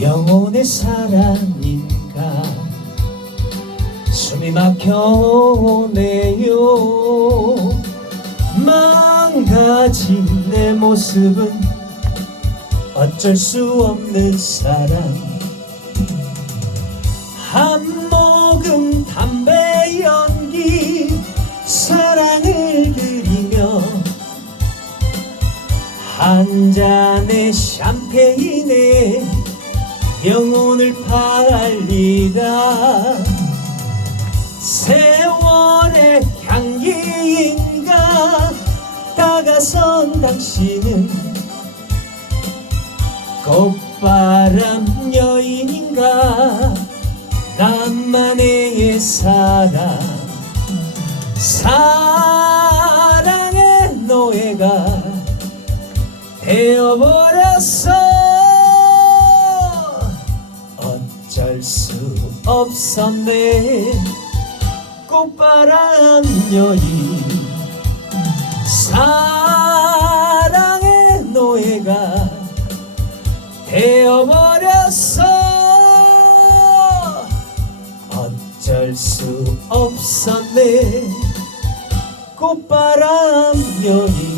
영혼의 사랑인가? 숨이 막혀오네요. 망가진 내 모습은 어쩔 수 없는 사랑. 한 모금 담배 연기 사랑을 그리며 한 잔의 샴페인에 영혼을 팔리라 세월의 향기인가? 다가선 당신은 꽃바람 여인인가? 나만의 사랑 사랑의 노예가 되어버렸어 수 없었네. 꽃바람 여인 사랑의 노예가 되어버렸어. 어쩔 수 없었네. 꽃바람 여인